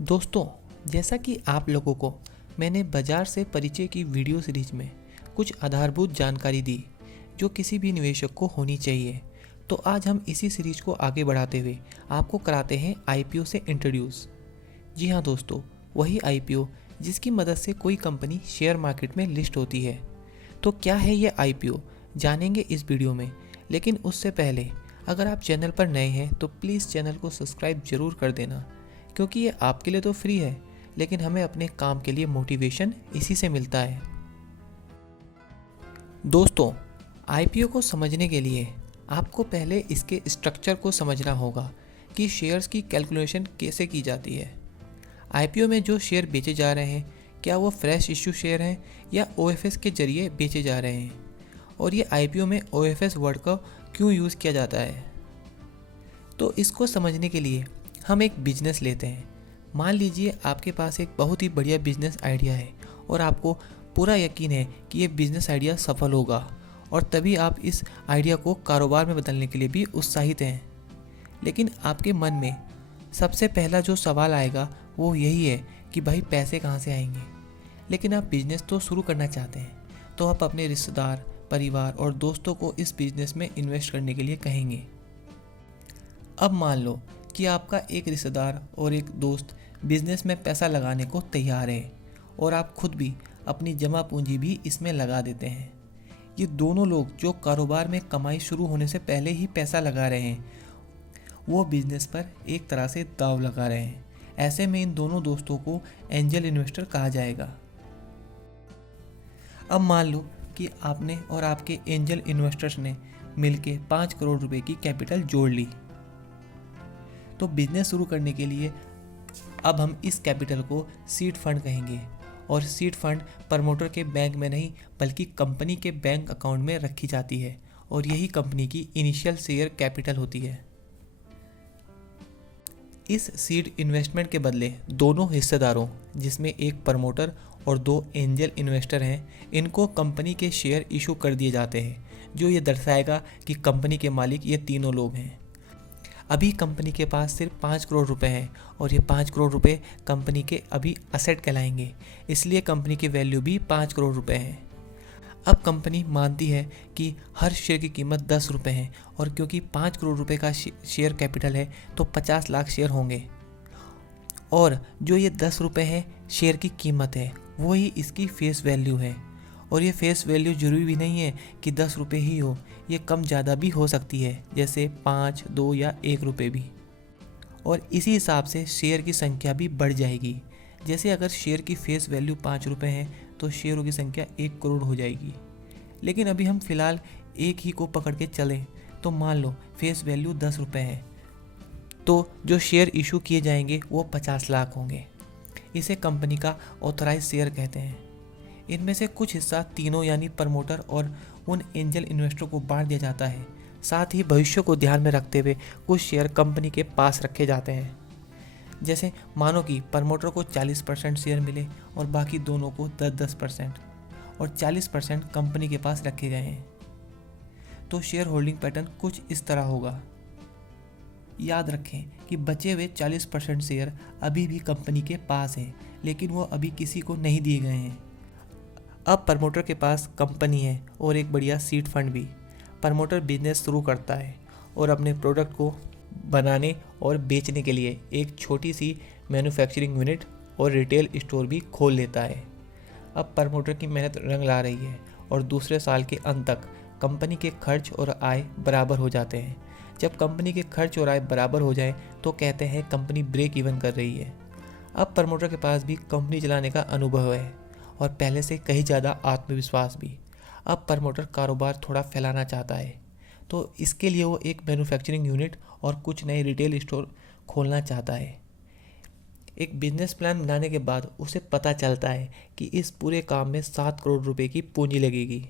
दोस्तों, जैसा कि आप लोगों को मैंने बाजार से परिचय की वीडियो सीरीज में कुछ आधारभूत जानकारी दी जो किसी भी निवेशक को होनी चाहिए, तो आज हम इसी सीरीज को आगे बढ़ाते हुए आपको कराते हैं आईपीओ से इंट्रोड्यूस। जी हाँ दोस्तों, वही आईपीओ जिसकी मदद से कोई कंपनी शेयर मार्केट में लिस्ट होती है। तो क्या है ये आईपीओ, जानेंगे इस वीडियो में। लेकिन उससे पहले अगर आप चैनल पर नए हैं तो प्लीज़ चैनल को सब्सक्राइब जरूर कर देना, क्योंकि ये आपके लिए तो फ्री है, लेकिन हमें अपने काम के लिए मोटिवेशन इसी से मिलता है। दोस्तों, आईपीओ को समझने के लिए आपको पहले इसके स्ट्रक्चर को समझना होगा कि शेयर्स की कैलकुलेशन कैसे की जाती है। आईपीओ में जो शेयर बेचे जा रहे हैं, क्या वो फ्रेश इश्यू शेयर हैं या ओएफएस के जरिए बेचे जा रहे हैं, और ये आईपीओ में ओएफएस वर्ड का क्यों यूज़ किया जाता है। तो इसको समझने के लिए हम एक बिजनेस लेते हैं। मान लीजिए आपके पास एक बहुत ही बढ़िया बिजनेस आइडिया है और आपको पूरा यकीन है कि ये बिजनेस आइडिया सफल होगा, और तभी आप इस आइडिया को कारोबार में बदलने के लिए भी उत्साहित हैं। लेकिन आपके मन में सबसे पहला जो सवाल आएगा वो यही है कि भाई पैसे कहाँ से आएंगे। लेकिन आप बिजनेस तो शुरू करना चाहते हैं, तो आप अपने रिश्तेदार, परिवार और दोस्तों को इस बिजनेस में इन्वेस्ट करने के लिए कहेंगे। अब मान लो कि आपका एक रिश्तेदार और एक दोस्त बिजनेस में पैसा लगाने को तैयार है और आप खुद भी अपनी जमा पूंजी भी इसमें लगा देते हैं। ये दोनों लोग जो कारोबार में कमाई शुरू होने से पहले ही पैसा लगा रहे हैं, वो बिजनेस पर एक तरह से दांव लगा रहे हैं। ऐसे में इन दोनों दोस्तों को एंजल इन्वेस्टर कहा जाएगा। अब मान लो कि आपने और आपके एंजल इन्वेस्टर्स ने मिलके 5 करोड़ रुपए की कैपिटल जोड़ ली। तो बिजनेस शुरू करने के लिए अब हम इस कैपिटल को सीड फंड कहेंगे, और सीड फंड प्रमोटर के बैंक में नहीं बल्कि कंपनी के बैंक अकाउंट में रखी जाती है, और यही कंपनी की इनिशियल शेयर कैपिटल होती है। इस सीड इन्वेस्टमेंट के बदले दोनों हिस्सेदारों, जिसमें एक प्रमोटर और 2 एंजल इन्वेस्टर हैं, इनको कंपनी के शेयर इशू कर दिए जाते हैं, जो ये दर्शाएगा कि कंपनी के मालिक ये तीनों लोग हैं। अभी कंपनी के पास सिर्फ 5 करोड़ रुपए हैं, और ये 5 करोड़ रुपए कंपनी के अभी असेट कहलाएंगे, इसलिए कंपनी की वैल्यू भी 5 करोड़ रुपए है। अब कंपनी मानती है कि हर शेयर की कीमत 10 रुपये है, और क्योंकि 5 करोड़ रुपए का शेयर कैपिटल है तो 50 लाख शेयर होंगे, और जो ये 10 रुपये है शेयर की कीमत है, वही इसकी फेस वैल्यू है। और ये फेस वैल्यू जरूरी भी नहीं है कि 10 रुपये ही हो, ये कम ज़्यादा भी हो सकती है, जैसे 5, 2 या 1 रुपये भी। और इसी हिसाब से शेयर की संख्या भी बढ़ जाएगी। जैसे अगर शेयर की फेस वैल्यू 5 रुपये है तो शेयरों की संख्या 1 करोड़ हो जाएगी। लेकिन अभी हम फिलहाल एक ही को पकड़ के चलें, तो मान लो फेस वैल्यू 10 रुपये है, तो जो शेयर इशू किए जाएंगे वो 50 लाख होंगे। इसे कंपनी का ऑथराइज शेयर कहते हैं। इनमें से कुछ हिस्सा तीनों यानी प्रमोटर और उन एंजल इन्वेस्टर को बांट दिया जाता है। साथ ही भविष्य को ध्यान में रखते हुए कुछ शेयर कंपनी के पास रखे जाते हैं। जैसे मानो कि प्रमोटर को 40% शेयर मिले और बाकी दोनों को 10% और 40% कंपनी के पास रखे गए हैं। तो शेयर होल्डिंग पैटर्न कुछ इस तरह होगा। याद रखें कि बचे हुए 40% शेयर अभी भी कंपनी के पास हैं, लेकिन वो अभी किसी को नहीं दिए गए हैं। अब प्रमोटर के पास कंपनी है और एक बढ़िया सीड फंड भी। प्रमोटर बिजनेस शुरू करता है और अपने प्रोडक्ट को बनाने और बेचने के लिए एक छोटी सी मैन्युफैक्चरिंग यूनिट और रिटेल स्टोर भी खोल लेता है। अब प्रमोटर की मेहनत रंग ला रही है, और दूसरे साल के अंत तक कंपनी के खर्च और आय बराबर हो जाते हैं। जब कंपनी के खर्च और आय बराबर हो जाए तो कहते हैं कंपनी ब्रेक इवन कर रही है। अब प्रमोटर के पास भी कंपनी चलाने का अनुभव है और पहले से कहीं ज़्यादा आत्मविश्वास भी। अब प्रमोटर कारोबार थोड़ा फैलाना चाहता है, तो इसके लिए वो एक मैन्युफैक्चरिंग यूनिट और कुछ नए रिटेल स्टोर खोलना चाहता है। एक बिजनेस प्लान बनाने के बाद उसे पता चलता है कि इस पूरे काम में 7 करोड़ रुपए की पूंजी लगेगी।